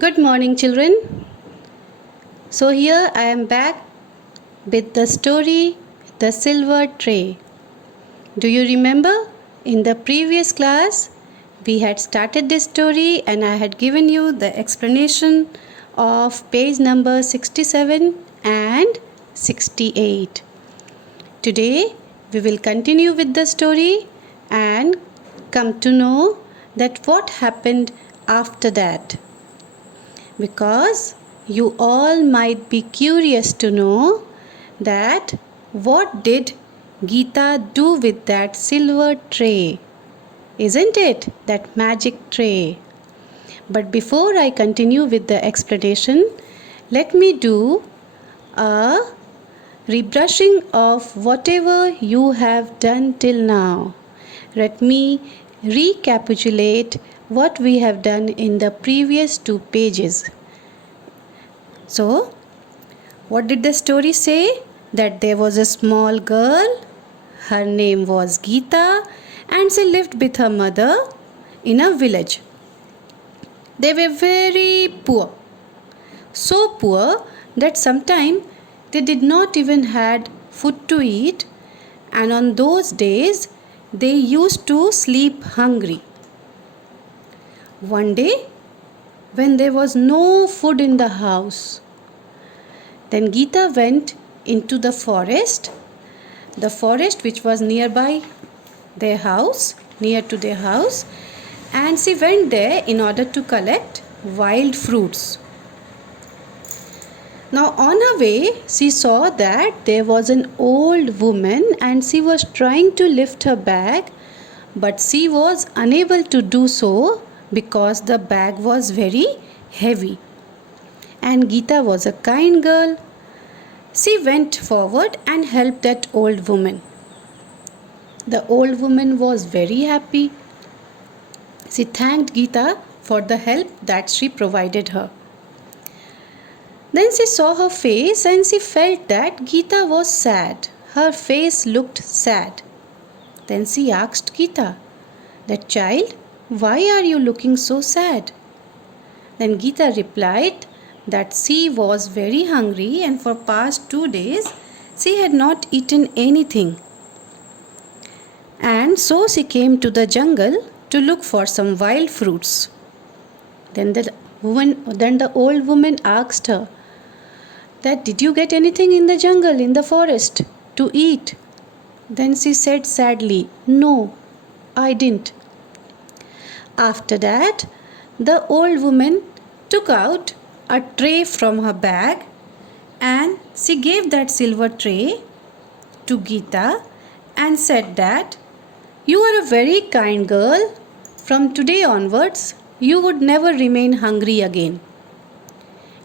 Good morning, children. So, here I am back with the story The Silver Tray. Do you remember? In the previous class, we had started this story and I had given you the explanation of page number 67 and 68. Today, we will continue with the story and come to know that what happened after that. Because you all might be curious to know that what did Geeta do with that silver tray? Isn't it? That magic tray. But before I continue with the explanation, let me do a rebrushing of whatever you have done till now. Let me recapitulate what we have done in the previous 2 pages. So, what did the story say? That there was a small girl, her name was Geeta, and she lived with her mother in a village. They were very poor, so poor that sometimes they did not even had food to eat, and on those days they used to sleep hungry. One day, when there was no food in the house, then Geeta went into the forest which was nearby their house, near to their house, and she went there in order to collect wild fruits. Now, on her way, she saw that there was an old woman and she was trying to lift her bag, but she was unable to do so because the bag was very heavy. And Geeta was a kind girl. She went forward and helped that old woman. The old woman was very happy. She thanked Geeta for the help that she provided her. Then she saw her face and she felt that Geeta was sad. Her face looked sad. Then she asked Geeta, that child, why are you looking so sad? Then Geeta replied that she was very hungry and for past 2 days she had not eaten anything. And so she came to the jungle to look for some wild fruits. Then the old woman asked her that did you get anything in the jungle, in the forest to eat? Then she said sadly, no, I didn't. After that, the old woman took out a tray from her bag and she gave that silver tray to Geeta and said that you are a very kind girl. From today onwards, you would never remain hungry again.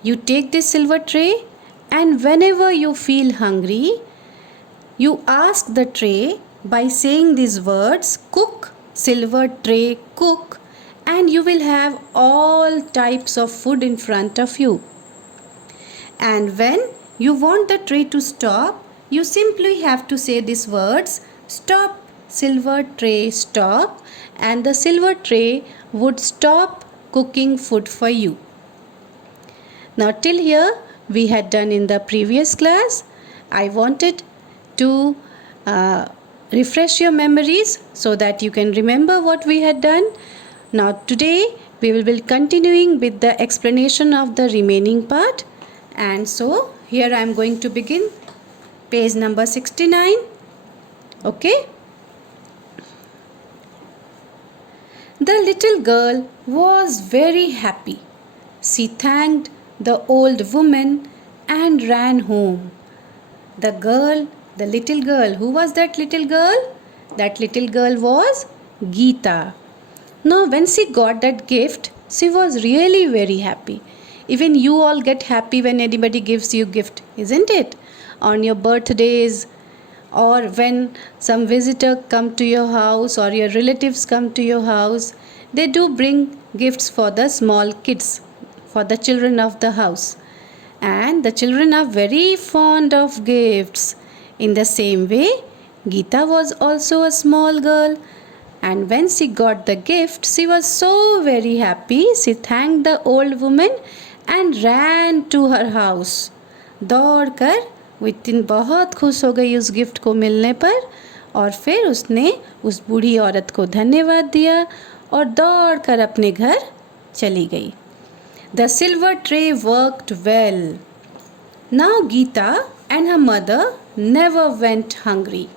You take this silver tray and whenever you feel hungry, you ask the tray by saying these words, cook, silver tray, cook, and you will have all types of food in front of you. And when you want the tray to stop, you simply have to say these words, stop, silver tray, stop, and the silver tray would stop cooking food for you. Now till here we had done in the previous class. I wanted to refresh your memories so that you can remember what we had done. Now today we will be continuing with the explanation of the remaining part, and so here I am going to begin page number 69. Okay. The little girl was very happy. She thanked the old woman and ran home. The little girl, who was that little girl? That little girl was Geeta. Now, when she got that gift, she was really very happy. Even you all get happy when anybody gives you gift, isn't it? On your birthdays, or when some visitor come to your house or your relatives come to your house, they do bring gifts for the small kids, for the children of the house. And the children are very fond of gifts. In the same way, Geeta was also a small girl And when she got the gift, she was so very happy. She thanked the old woman and ran to her house. दौड़ कर वो इतनी बहुत खुश हो गई उस gift को मिलने पर, और फिर उसने उस बूढ़ी औरत को धन्यवाद दिया और दौड़ कर अपने घर चली गई. The silver tray worked well. Now Geeta and her mother never went hungry.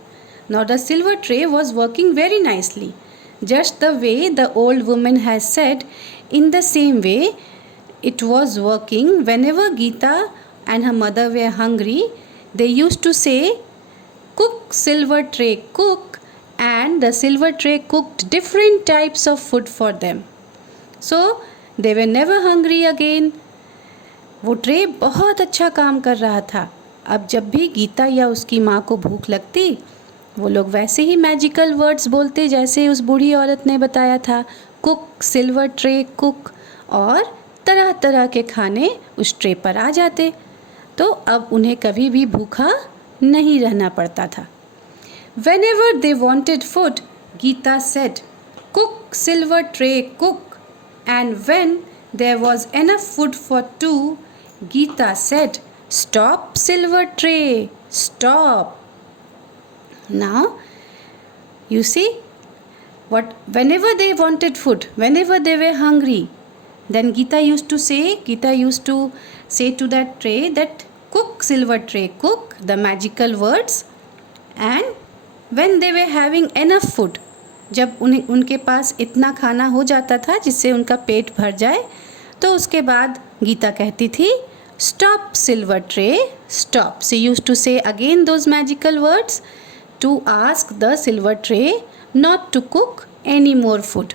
Now the silver tray was working very nicely. Just the way the old woman has said, in the same way it was working. Whenever Geeta and her mother were hungry, they used to say, "Cook, silver tray, cook," and the silver tray cooked different types of food for them. So they were never hungry again. वो tray बहुत अच्छा काम कर रहा था. अब जब भी गीता या उसकी माँ को भूख लगती, वो लोग वैसे ही मैजिकल वर्ड्स बोलते जैसे उस बूढ़ी औरत ने बताया था, कुक, सिल्वर ट्रे, कुक, और तरह तरह के खाने उस ट्रे पर आ जाते. तो अब उन्हें कभी भी भूखा नहीं रहना पड़ता था. Whenever they wanted food, Geeta said, "Cook, silver tray, cook." And when there was enough food for two, Geeta said, "Stop, silver tray, stop." Now, you see, whenever they wanted food, whenever they were hungry, then Geeta used to say to that tray that, "Cook, silver tray, cook," the magical words. And when they were having enough food, जब उनके पास इतना खाना हो जाता था जिससे उनका पेट भर जाए, तो उसके बाद गीता कहती थी, "Stop, silver tray, stop." She used to say again those magical words to ask the silver tray not to cook any more food.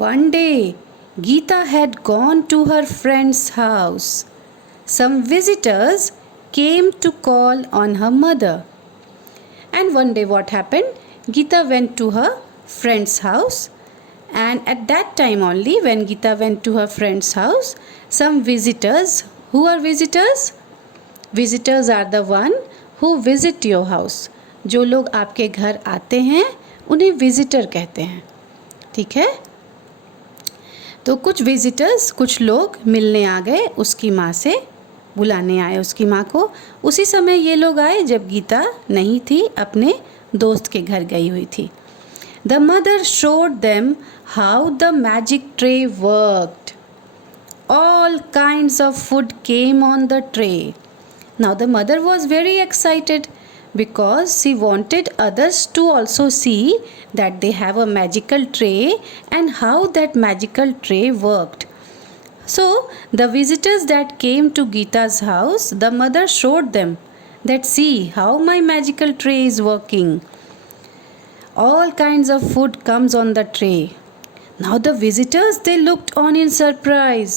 One day, Geeta had gone to her friend's house. Some visitors came to call on her mother. And one day what happened? Geeta went to her friend's house, and at that time only, when Geeta went to her friend's house, some visitors. Who are visitors? Visitors are the one who visit your house. जो लोग आपके घर आते हैं उन्हें visitor कहते हैं. ठीक है. तो कुछ विजिटर्स, कुछ लोग मिलने आ गए, उसकी माँ से बुलाने आए उसकी माँ को. उसी समय ये लोग आए जब गीता नहीं थी, अपने दोस्त के घर गई हुई थी. The mother showed them how the magic tray worked. All kinds of food came on the tray. Now the mother was very excited because she wanted others to also see that they have a magical tray and how that magical tray worked. So the visitors that came to Geeta's house, the mother showed them that, "See how my magical tray is working. All kinds of food comes on the tray." Now the visitors, they looked on in surprise.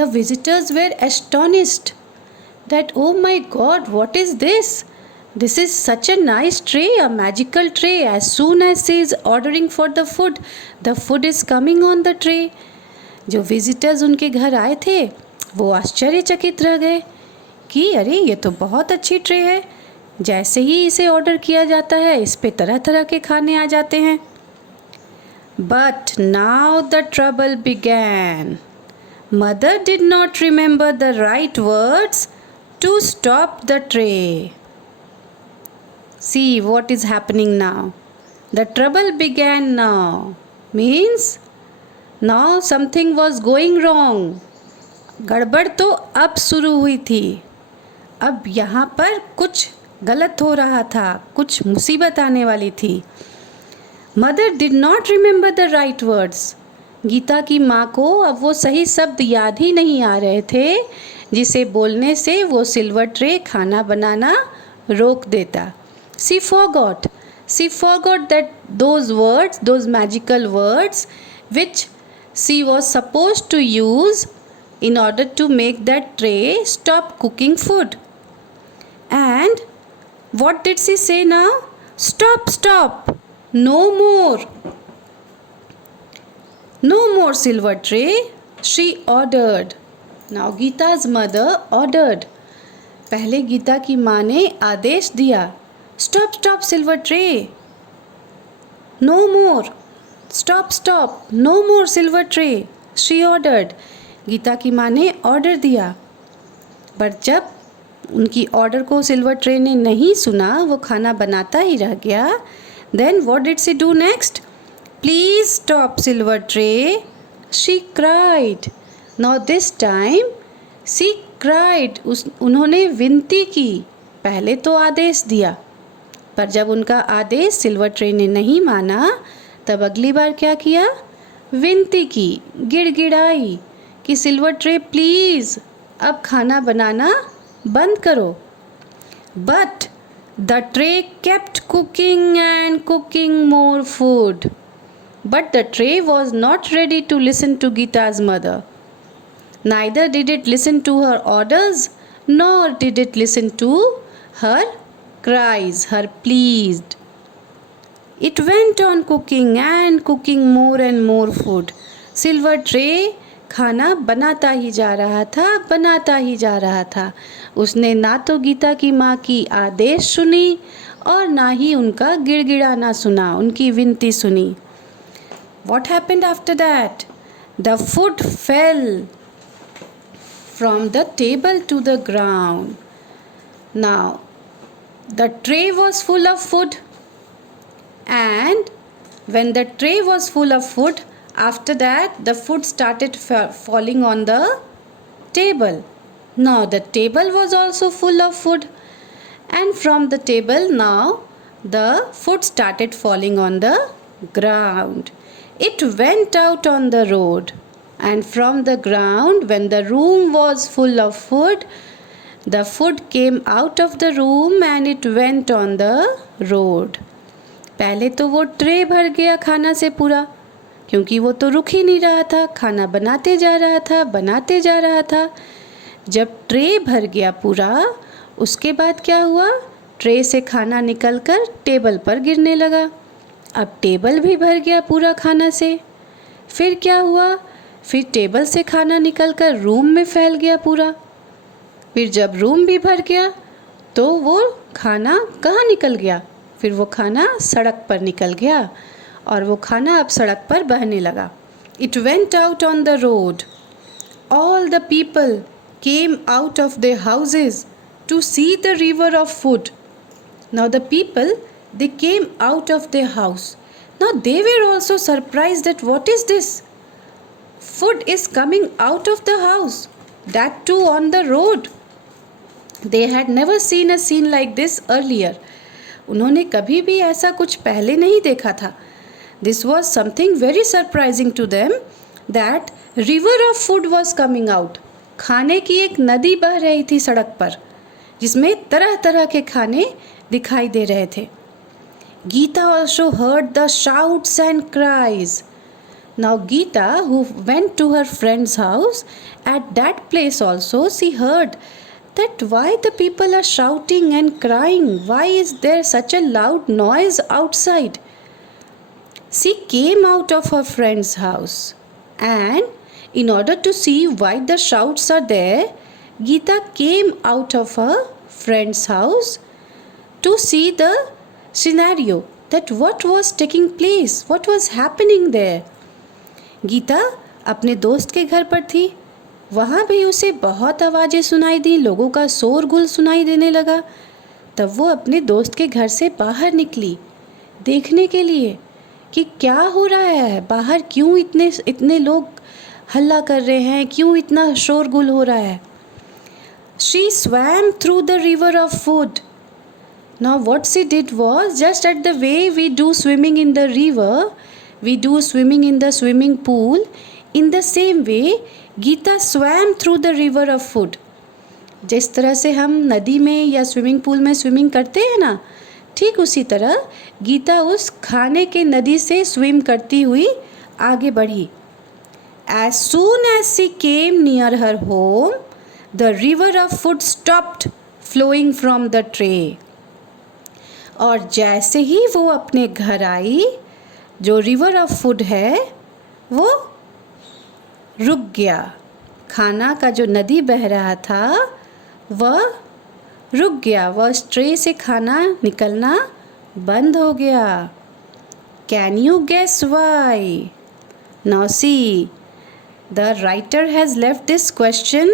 The visitors were astonished that, "Oh my God, what is this? This is such a nice tray, a magical tray. As soon as she is ordering for the food is coming on the tray." जो visitors उनके घर आए थे वो आश्चर्यचकित रह गए कि अरे ये तो बहुत अच्छी ट्रे है, जैसे ही इसे ऑर्डर किया जाता है इस पे तरह तरह के खाने आ जाते हैं. But now the trouble began. Mother did not remember the right words to stop the tray. See what is happening now. The trouble began now. Means now something was going wrong. गड़बड़ तो अब शुरू हुई थी. अब यहाँ पर कुछ गलत हो रहा था, कुछ मुसीबत आने वाली थी. Mother did not remember the right words. Geeta की माँ को अब वो सही शब्द याद ही नहीं आ रहे थे जिसे बोलने से वो सिल्वर ट्रे खाना बनाना रोक देता. She forgot that those words, those magical words which she was supposed to use in order to make that tray stop cooking food. And what did she say now? "Stop, stop. No more. No more silver tray," she ordered. Now Geeta's mother ordered. पहले गीता की माँ ने आदेश दिया, "Stop, stop, silver tray. No more. Stop, stop. No more silver tray. She ordered. Gita की माँ ने order दिया, पर जब उनकी ऑर्डर को सिल्वर ट्रे ने नहीं सुना, वो खाना बनाता ही रह गया. Then what did she do next? Please stop silver tray, she cried. Now this time she cried. उन्होंने विनती की. पहले तो आदेश दिया, पर जब उनका आदेश सिल्वर ट्रे ने नहीं माना, तब अगली बार क्या किया? विनती की, गिड़गिड़ाई कि सिल्वर ट्रे प्लीज़ अब खाना बनाना बंद करो. But the tray kept cooking and cooking more food. But the tray was not ready to listen to Gita's mother. Neither did it listen to her orders, nor did it listen to her cries, her pleas. It went on cooking and cooking more and more food. Silver tray खाना बनाता ही जा रहा था, बनाता ही जा रहा था. उसने ना तो गीता की माँ की आदेश सुनी और ना ही उनका गिड़गिड़ाना सुना, उनकी विनती सुनी. What happened after that? The food fell from the table to the ground. Now, the tray was full of food, and when the tray was full of food, after that the food started falling on the table. Now the table was also full of food, and from the table now the food started falling on the ground. It went out on the road, and from the ground, when the room was full of food, the food came out of the room and it went on the road. पहले तो वो tray भर गया खाना से पूरा, क्योंकि वो तो रुक ही नहीं रहा था, खाना बनाते जा रहा था, बनाते जा रहा था. जब ट्रे भर गया पूरा, उसके बाद क्या हुआ? ट्रे से खाना निकलकर टेबल पर गिरने लगा. अब टेबल भी भर गया पूरा खाना से. फिर क्या हुआ? फिर टेबल से खाना निकलकर रूम में फैल गया पूरा. फिर जब रूम भी भर गया, तो वो खाना कहाँ निकल गया? फिर वो खाना सड़क पर निकल गया, और वो खाना अब सड़क पर बहने लगा. It went out on the road. All the people came out of their houses to see the river of food. Now the people, they came out of their house. Now they were also surprised that what is this? Food is coming out of the house, that too on the road. They had never seen a scene like this earlier. उन्होंने कभी भी ऐसा कुछ पहले नहीं देखा था. This was something very surprising to them, that river of food was coming out. खाने की एक नदी बह रही थी सड़क पर, जिसमें तरह तरह के खाने दिखाई दे रहे थे. Geeta also heard the shouts and cries. Now Geeta, who went to her friend's house, at that place also she heard that why the people are shouting and crying. Why is there such a loud noise outside? She came out of her friend's house, and in order to see why the shouts are there, Geeta came out of her friend's house to see the scenario, that what was taking place, what was happening there. Gita अपने दोस्त के घर पर थी. वहाँ भी उसे बहुत आवाज़ें सुनाई दी, लोगों का शोरगुल सुनाई देने लगा. तब वो अपने दोस्त के घर से बाहर निकली, देखने के लिए कि क्या हो रहा है बाहर, क्यों इतने लोग हल्ला कर रहे हैं, क्यों इतना शोरगुल हो रहा है. She swam through the river of food. Now what she did was, just at the way we do swimming in the river, we do swimming in the swimming pool, in the same way Geeta swam through the river of food. जिस तरह से हम नदी में या swimming pool में swimming करते हैं ना, ठीक उसी तरह गीता उस खाने के नदी से स्विम करती हुई आगे बढ़ी. As soon as she came near her home, the river of food stopped flowing from the tray. और जैसे ही वो अपने घर आई, जो रिवर ऑफ फूड है वो रुक गया. खाना का जो नदी बह रहा था वह रुक गया, वह ट्रे से खाना निकलना बंद हो गया. Can you guess why? Now see, the writer has left this question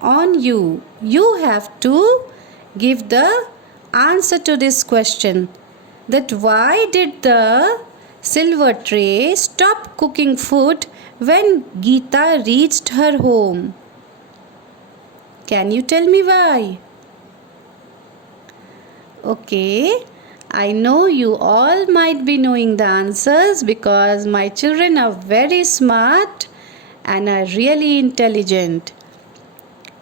on you. You have to give the answer to this question, that why did the silver tray stop cooking food when Geeta reached her home? Can you tell me why? Okay, I know you all might be knowing the answers because my children are very smart and are really intelligent.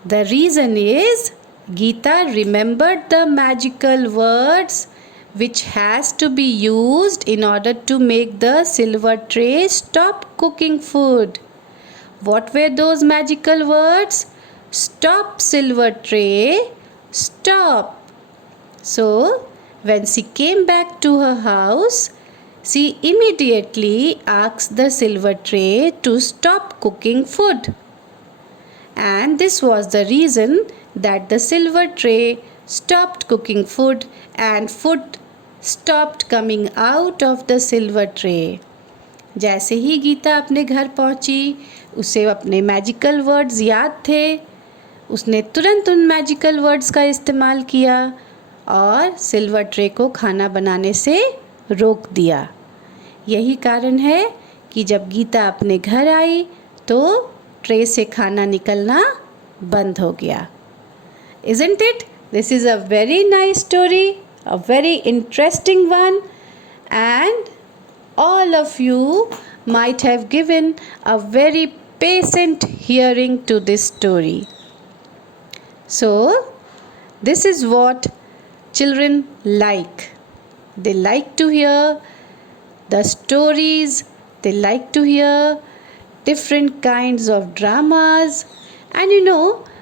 The reason is Geeta remembered the magical words which has to be used in order to make the silver tray stop cooking food. What were those magical words? Stop, silver tray, stop. So, when she came back to her house, she immediately asked the silver tray to stop cooking food. And this was the reason that the silver tray stopped cooking food and food stopped coming out of the silver tray. जैसे ही गीता अपने घर पहुंची, उसे अपने magical words याद थे. उसने तुरंत उन मैजिकल वर्ड्स का इस्तेमाल किया और सिल्वर ट्रे को खाना बनाने से रोक दिया. यही कारण है कि जब गीता अपने घर आई तो ट्रे से खाना निकलना बंद हो गया. Isn't it? This is a very nice story, a very interesting one, and all of you might have given a very patient hearing to this story. So, this is what children like. They like to hear the stories, they like to hear different kinds of dramas, and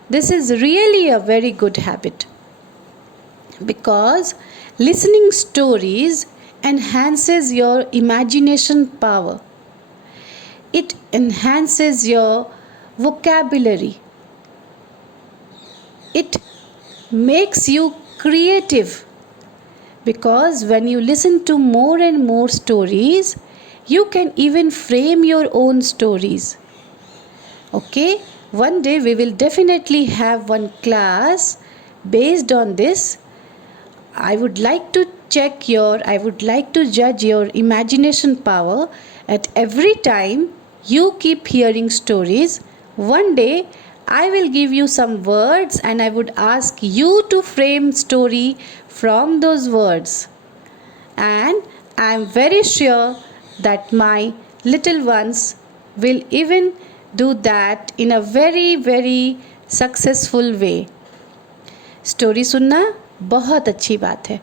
this is really a very good habit because listening stories enhances your imagination power. It enhances your vocabulary. It makes you creative because when you listen to more and more stories, you can even frame your own stories. Okay, one day we will definitely have one class based on this. I would like to judge your imagination power at every time you keep hearing stories. One day I will give you some words and I would ask you to frame story from those words. And I am very sure that my little ones will even do that in a very very successful way. Story सुनना बहुत अच्छी बात है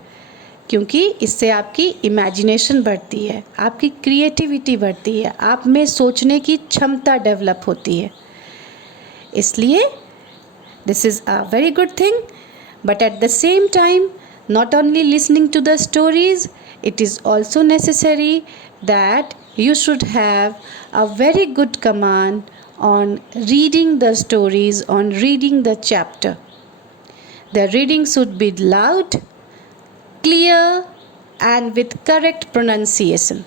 क्योंकि इससे आपकी imagination बढ़ती है, आपकी क्रिएटिविटी बढ़ती है, आप में सोचने की क्षमता डेवलप होती है. इसलिए this is a very good thing. But at the same time not only listening to the stories, it is also necessary that you should have a very good command on reading the stories, on reading the chapter. The reading should be loud, clear, and with correct pronunciation.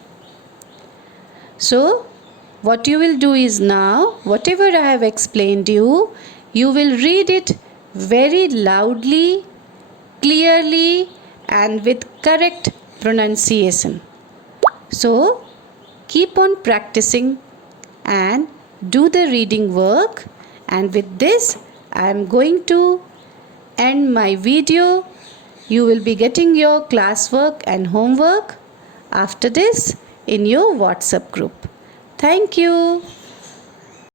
So, what you will do is now, whatever I have explained you, you will read it very loudly, clearly, and with correct pronunciation. So, keep on practicing and do the reading work. And with this, I am going to end my video. You will be getting your classwork and homework after this in your WhatsApp group. Thank you.